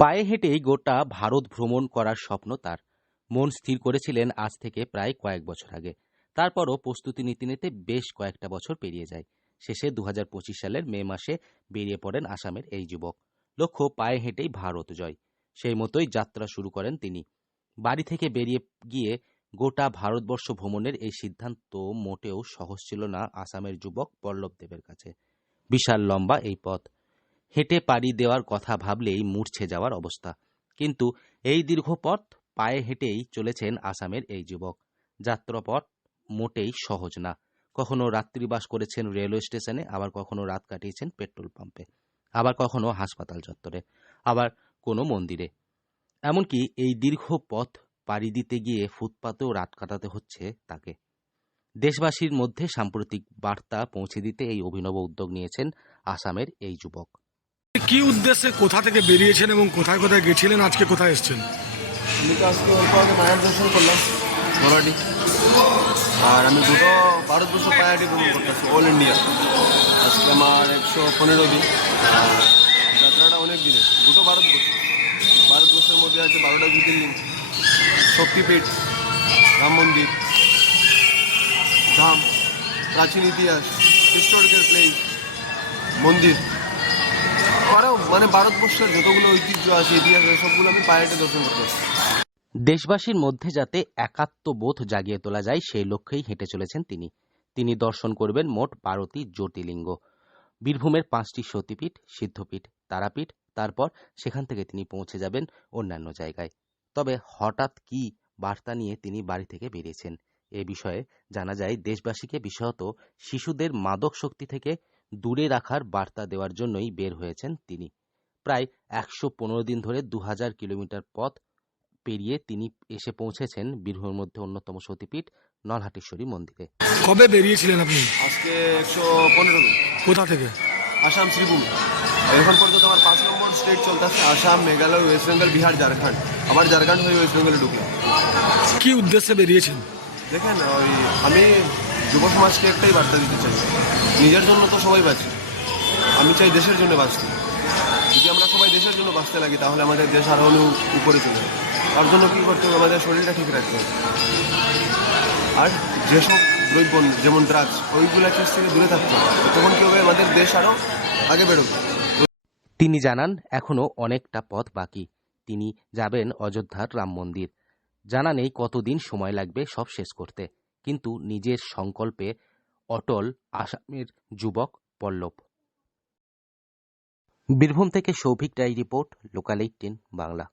পায়ে হেঁটেই গোটা ভারত ভ্রমণ করার স্বপ্ন তার। মন স্থির করেছিলেন আজ থেকে প্রায় কয়েক বছর আগে। তারপরও প্রস্তুতি নীতি নিতে বেশ কয়েকটা বছর পেরিয়ে যায়। শেষে দু হাজার পঁচিশ সালের মে মাসে বেরিয়ে পড়েন আসামের এই যুবক। লক্ষ্য, পায়ে হেঁটেই ভারত জয়। সেই মতোই যাত্রা শুরু করেন তিনি। বাড়ি থেকে বেরিয়ে গিয়ে গোটা ভারতবর্ষ ভ্রমণের এই সিদ্ধান্ত মোটেও সহজ ছিল না আসামের যুবক পল্লব দেবের কাছে। বিশাল লম্বা এই পথ। হেঁটে পাড়ি দেওয়ার কথা ভাবলেই মূর্ছে যাওয়ার অবস্থা। কিন্তু এই দীর্ঘ পথ পায়ে হেঁটেই চলেছেন আসামের এই যুবক। যাত্রাপথ মোটেই সহজ না। কখনো রাত্রিবাস করেছেন রেলওয়ে স্টেশনে, আবার কখনো রাত কাটিয়েছেন পেট্রোল পাম্পে। আবার কখনো হাসপাতাল চত্বরে, আবার কোনো মন্দিরে। এমনকি এই দীর্ঘ পথ পাড়ি দিতে গিয়ে ফুটপাতেও রাত কাটাতে হচ্ছে তাকে। দেশবাসীর মধ্যে সাম্প্রতিক বার্তা পৌঁছে দিতে এই অভিনব উদ্যোগ নিয়েছেন আসামের এই যুবক। কি উদ্দেশ্যে কোথা থেকে বেরিয়েছেন এবং কোথায় কোথায় গেছিলেন? আজকে কোথায় এসেছেন? আমি তো আজকে মায়ের দর্শন করলাম আর আমি দুটো ভারতবর্ষ পায়াটি ভ্রমণ করতেছি অল ইন্ডিয়া আজকে আমার একশো পনেরো দিন, আর যাত্রাটা অনেক দিনের, দুটো ভারতবর্ষ। ভারতবর্ষের মধ্যে আছে বারোটা জ্যোতির্লিঙ্গ শক্তিপীঠ, রাম মন্দির, ধাম, প্রাচীন ইতিহাস হিস্টোরিক্যাল প্লেস মন্দির। মানে ভারতবর্ষের যতগুলো ঐতিহ্য আছে, ইতিহাস সবগুলো আমি দর্শন করতেছি দেশবাসীর মধ্যে যাতে একাত্মবোধ জাগিয়ে তোলা যায়, সেই লক্ষ্যেই হেঁটে চলেছেন তিনি। তিনি দর্শন করবেন মোট বারোটি জ্যোতির্লিঙ্গ। বীরভূমের পাঁচটি সতীপীঠ, সিদ্ধপীঠ, তারাপীঠ, তারপর সেখান থেকে তিনি পৌঁছে যাবেন অন্যান্য জায়গায়। তবে হঠাৎ কি বার্তা নিয়ে তিনি বাড়ি থেকে বেরিয়েছেন? এ বিষয়ে জানা যায়, দেশবাসীকে বিশেষত শিশুদের মাদক শক্তি থেকে দূরে রাখার বার্তা দেওয়ার জন্যই বের হয়েছেন তিনি। প্রায় একশো পনেরো দিন ধরে দু হাজার কিলোমিটার পথ পেরিয়ে তিনি এসে পৌঁছেছেন বীরভূমের মধ্যে অন্যতম সতীপীঠ নলহাটেশ্বরী মন্দিরে। কবে বেরিয়েছিলেন আপনি? আজকে একশো পনেরো দিন। কোথা থেকে? আসাম শ্রীভূম। এখন পর্যন্ত আমার পাঁচ নম্বর স্টেট চলতেছে আসাম মেঘালয় ওয়েস্ট বেঙ্গল বিহার ঝাড়খণ্ড। আবার ঝাড়খণ্ড হয়ে ওয়েস্ট বেঙ্গলে ঢুকলাম। কি উদ্দেশ্যে বেরিয়েছেন? দেখেন ওই আমি যুব সমাজকে একটাই বার্তা দিতে চাই। নিজের জন্য তো সবাই বাঁচে। আমি চাই দেশের জন্য বাঁচতে। যদি আমরা সবাই দেশের জন্য বাঁচতে লাগি, তাহলে আমাদের দেশ আরও অনেক উপরে চলে তার জন্য কী করতে হবে? আমাদের শরীরটা ঠিক রাখতে হবে। আর যেসব দ্রব্য, যেমন ড্রাগস ওইগুলো কেস থেকে দূরে থাকতে হবে। তখন কী হবে? আমাদের দেশ আরও আগে বেরোবে। তিনি জানান এখনও অনেকটা পথ বাকি। তিনি যাবেন অযোধ্যার রাম মন্দির। জানা নেই কতদিন সময় লাগবে সব শেষ করতে। কিন্তু নিজের সংকল্পে অটল আসামের যুবক পল্লব। বীরভূম থেকে Souvik Roy report, local eighteen Bangla.